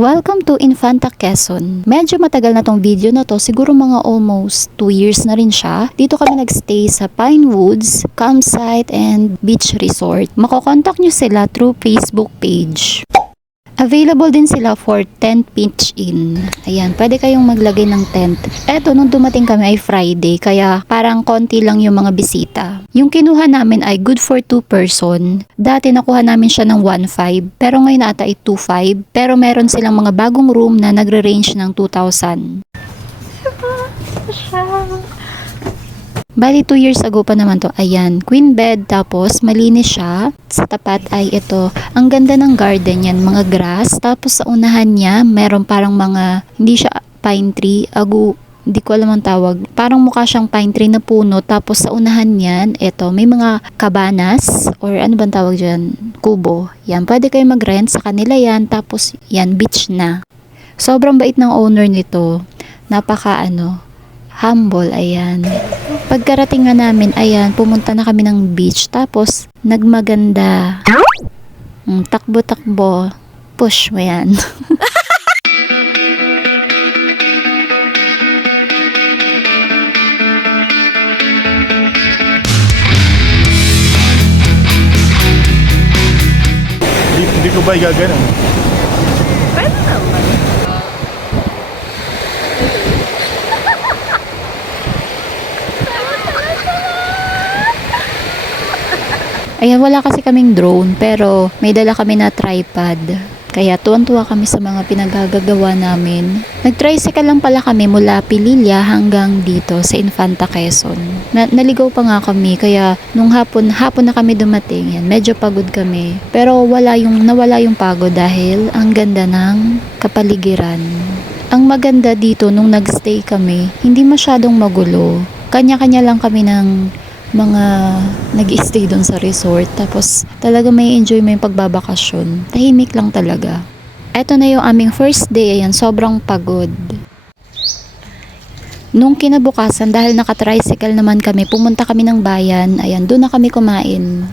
Welcome to Infanta Quezon. Medyo matagal na tong video na to, siguro mga almost 2 years na rin siya. Dito kami nagstay sa Pine Woods, campsite and beach resort. Makokontak nyo sila through Facebook page. Available din sila for tent pitch in. Ayan, pwede kayong maglagay ng tent. Eto, nung dumating kami ay Friday, kaya parang konti lang yung mga bisita. Yung kinuha namin ay good for 2 person. Dati nakuha namin siya ng 1.5, pero ngayon ata ay 2.5. Pero meron silang mga bagong room na nagre-range ng 2,000. Bali 2 years ago pa naman to. Ayan, queen bed, tapos malinis siya. Sa tapat ay ito. Ang ganda ng garden yan, mga grass. Tapos sa unahan niya, meron parang mga, hindi siya pine tree, hindi ko alam ang tawag. Parang mukha siyang pine tree na puno. Tapos sa unahan niyan, ito, may mga cabanas, or ano bang tawag dyan? Kubo. Yan, pwede kayo mag-rent sa kanila yan. Tapos yan, beach na. Sobrang bait ng owner nito. Humble, ayan. Pagkarating nga namin, ayan, pumunta na kami ng beach. Tapos, nagmaganda. Takbo-takbo. Push mo yan. Hindi ko ba gaganon? Pwede naman. Ayan, wala kasi kaming drone, pero may dala kami na tripod. Kaya tuwan-tuwa kami sa mga pinagagagawa namin. Nag-tricycle lang pala kami mula Pililla hanggang dito sa Infanta Quezon. Naligaw pa nga kami, kaya nung hapon na kami dumating, yan, medyo pagod kami. Pero nawala yung pagod dahil ang ganda ng kapaligiran. Ang maganda dito nung nagstay kami, hindi masyadong magulo. Kanya-kanya lang kami ng mga nag-i-stay doon sa resort. Tapos talaga may enjoy mo yung pagbabakasyon. Tahimik lang talaga. Eto na yung aming first day. Ayan, sobrang pagod. Nung kinabukasan, dahil naka-tricycle naman kami, pumunta kami ng bayan. Ayan, doon na kami kumain.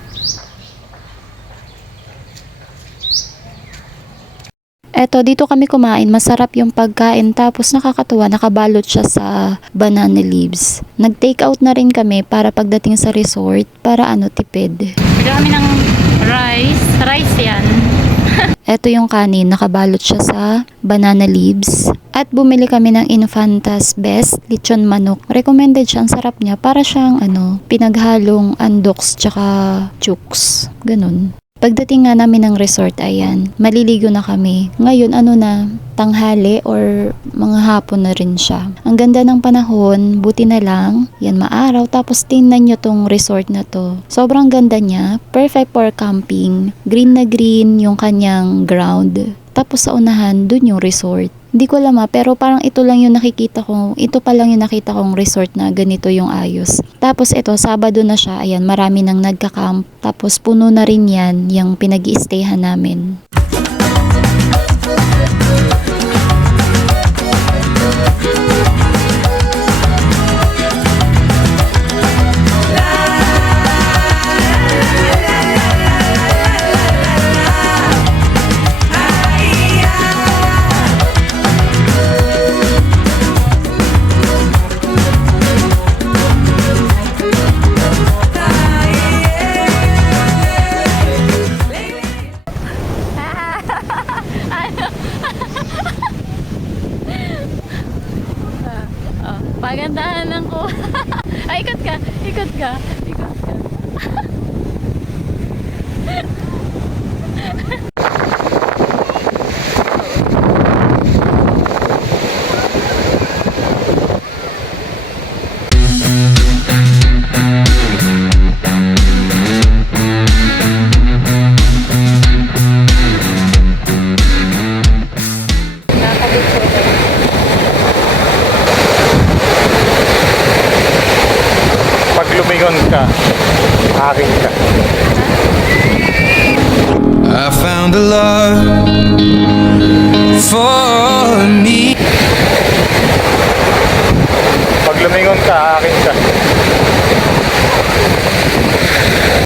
Eto, dito kami kumain. Masarap yung pagkain. Tapos nakakatuwa, nakabalot siya sa banana leaves. Nag-take out na rin kami para pagdating sa resort, para tipid. Bigyan kami ng rice. Rice yan. Eto yung kanin, nakabalot siya sa banana leaves. At bumili kami ng Infanta's Best lechon manok. Recommended siya, ang sarap niya. Para siyang pinaghalong andoks tsaka chooks. Ganun. Pagdating nga namin ng resort, ayan, maliligo na kami. Ngayon, tanghali or mga hapon na rin siya. Ang ganda ng panahon, buti na lang, yan maaraw. Tapos tingnan nyo tong resort na to. Sobrang ganda niya, perfect for camping. Green na green yung kanyang ground. Tapos sa unahan, dun yung resort. Hindi ko alam pero parang ito pa lang yung nakita kong resort na ganito yung ayos. Tapos ito, Sabado na siya, ayan, marami nang nagka-camp. Tapos puno na rin yan, yung pinag-i-stayhan namin. Pagandahan lang ko. Ay, ikot ka. Pag lumingon ka, akin ka. I found a love for me. Pag lumingon ka, akin ka.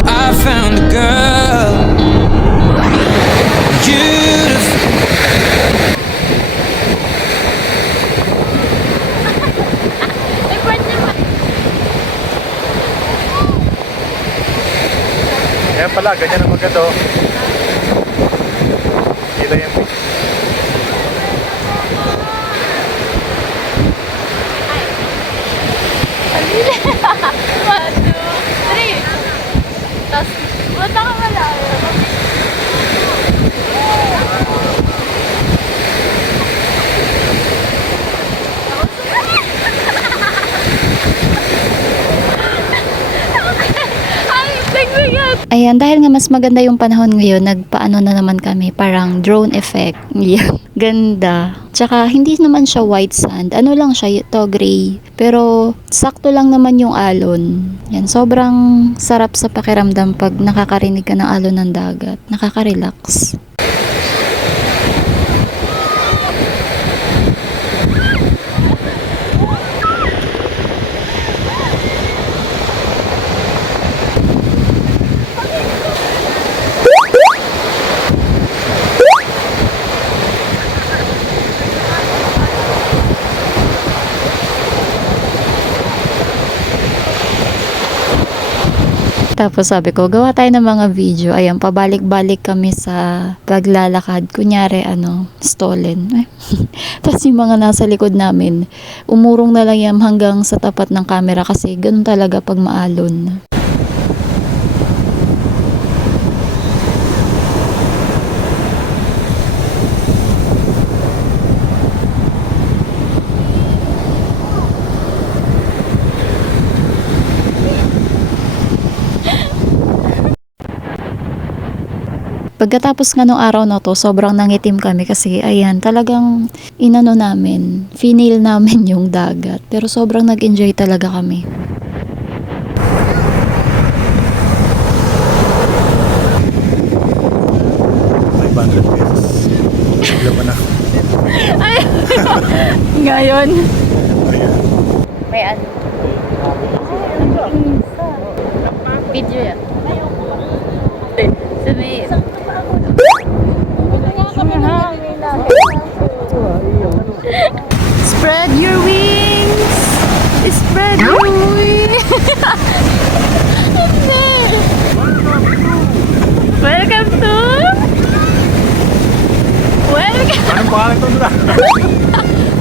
I found a girl, beautiful. wala, ganyan ang maganda oh. Kita yung beach. One, two, three. Tapos, punta ka malayo. Ay, tigbigat! Ayan, dahil nga mas maganda yung panahon ngayon, nagpaano na naman kami, parang drone effect. Yeah. Ganda. Tsaka, hindi naman siya white sand. Ano lang siya, ito gray. Pero, sakto lang naman yung alon. Yan, sobrang sarap sa pakiramdam pag nakakarinig ka ng alon ng dagat. Nakaka-relax. Tapos sabi ko, gawa tayo ng mga video. Ayan, pabalik-balik kami sa paglalakad. Kunyari, stolen. Tapos yung mga nasa likod namin, umurong na lang yan hanggang sa tapat ng camera kasi ganun talaga pag maalon. Pagkatapos nga nung araw na to, sobrang nangitim kami kasi ayan, talagang inano namin, finil namin yung dagat. Pero sobrang nag-enjoy talaga kami. ₱500. Bigla pa na. Ngayon. Ayan. May ano. Video yan. Sa may... Spread your wings! Spread your wings! Welcome to... Welcome! Anong pangalan ito nila?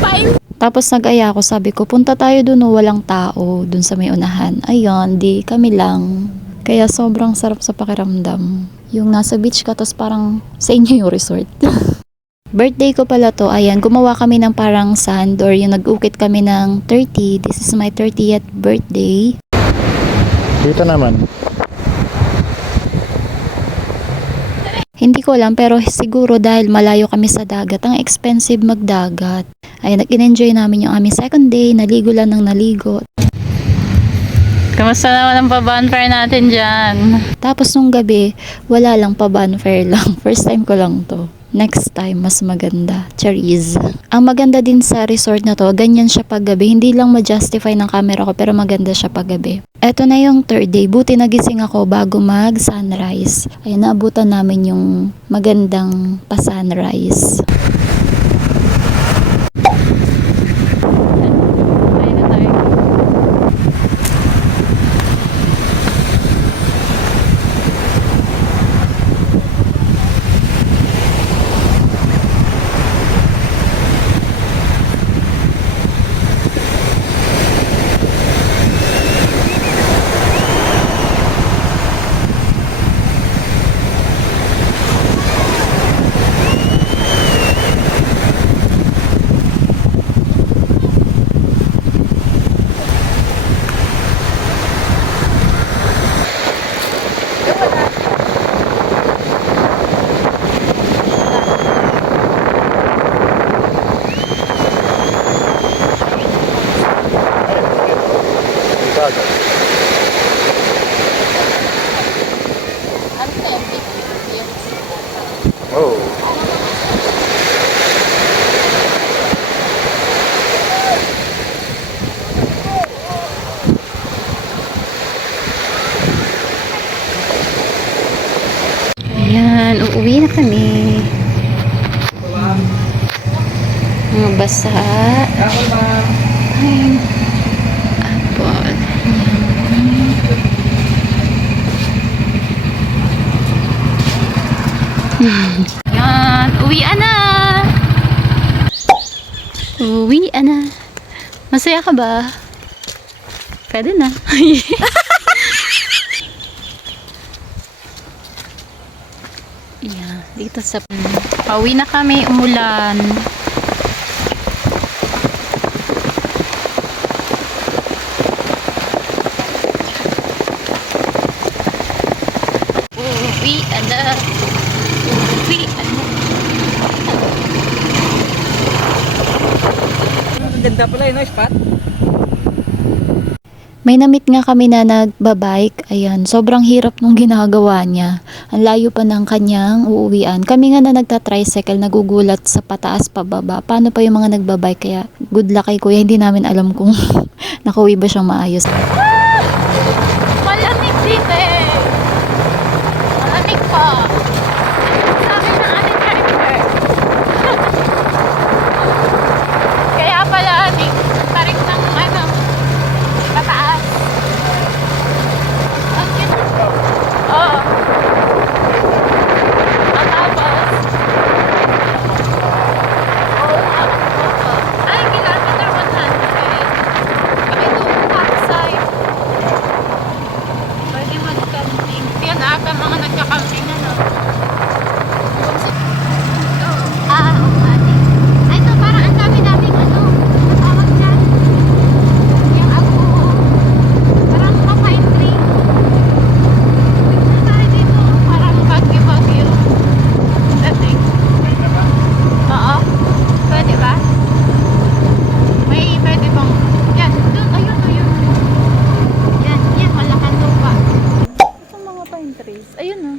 Fine! Tapos nag-aya ako, sabi ko, punta tayo dun o walang tao, dun sa may unahan. Ayun, di kami lang. Kaya sobrang sarap sa pakiramdam. Yung nasa beach ka, tapos parang sa inyo yung resort. Birthday ko pala to. Ayan, gumawa kami ng parang sand or yung nag-ukit kami ng 30. This is my 30th birthday. Dito naman. Hindi ko alam pero siguro dahil malayo kami sa dagat, ang expensive magdagat. Ayan, nag-enjoy namin yung aming second day. Naligo lang ng naligo. Kamusta naman ang pa-bonfire natin dyan? Tapos nung gabi, wala lang pa bonfire lang. First time ko lang to. Next time, mas maganda. Charis. Ang maganda din sa resort na to, ganyan siya paggabi. Hindi lang ma-justify ng camera ko, pero maganda siya paggabi. Eto na yung third day. Buti nagising ako bago mag-sunrise. Ayun, naabutan namin yung magandang pa-sunrise. Ayun na tayo. Oh. Ayan, uuwi na kami. Mga basa. Ay, apple. Yan, uwian na! Uwian na. Masaya ka ba? Pwede na. Yeah, dito sa... Pauwi na kami, umulan. Uwian na. Uwian na. Ang ganda pala yun, no, spot? May namit nga kami na nagbabike. Ayan, sobrang hirap nung ginagawa niya. Ang layo pa ng kanyang uuwian. Kami nga na nagta-tricycle, nagugulat sa pataas pababa. Paano pa yung mga nagbabike? Kaya good luck kay kuya. Hindi namin alam kung nakauwi ba siyang maayos. Malamig dito eh. Malamig pa. Sabi ng ating driver. Kaya pala ating tarik ng ano, pataas. Ang cute. Oo. Ang tapos. Oo, ay, kilometer 100. Ito, backside. Pwede mag-camping. Yan ata mga nagka-camping ano. Oo, ate. Ay, ito parang ang dami-daming ano. Tawag dyan. Yung ako. Parang mapine tree. Tignan tayo dito. Parang bagyo-bagyo. Dating. Oo. Pwede ba? May pwede bang... Yan, dun. Ayun, ayun. Yan, yan. Malaking lupa. Itong mga pine trees. Ayun na.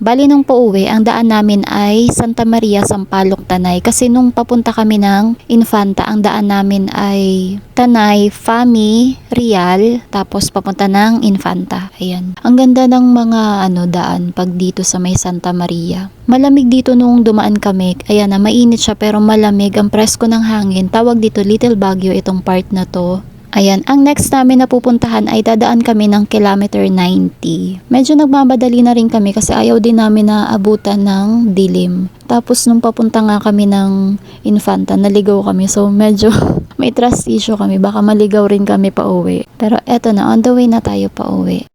Bali nung pauwi, ang daan namin ay Santa Maria, Sampaloc, Tanay. Kasi nung papunta kami ng Infanta, ang daan namin ay Tanay, Fami, Real, tapos papunta ng Infanta. Ayan. Ang ganda ng mga daan pag dito sa may Santa Maria. Malamig dito nung dumaan kami. Ayan na, mainit siya pero malamig. Ang presko ng hangin. Tawag dito Little Baguio itong part na to. Ayan, ang next namin na pupuntahan ay dadaan kami ng kilometer 90. Medyo nagmamadali na rin kami kasi ayaw din namin na abutan ng dilim. Tapos nung papunta nga kami ng Infanta, naligaw kami. So medyo may trust issue kami. Baka maligaw rin kami pa uwi. Pero eto na, on the way na tayo pa uwi.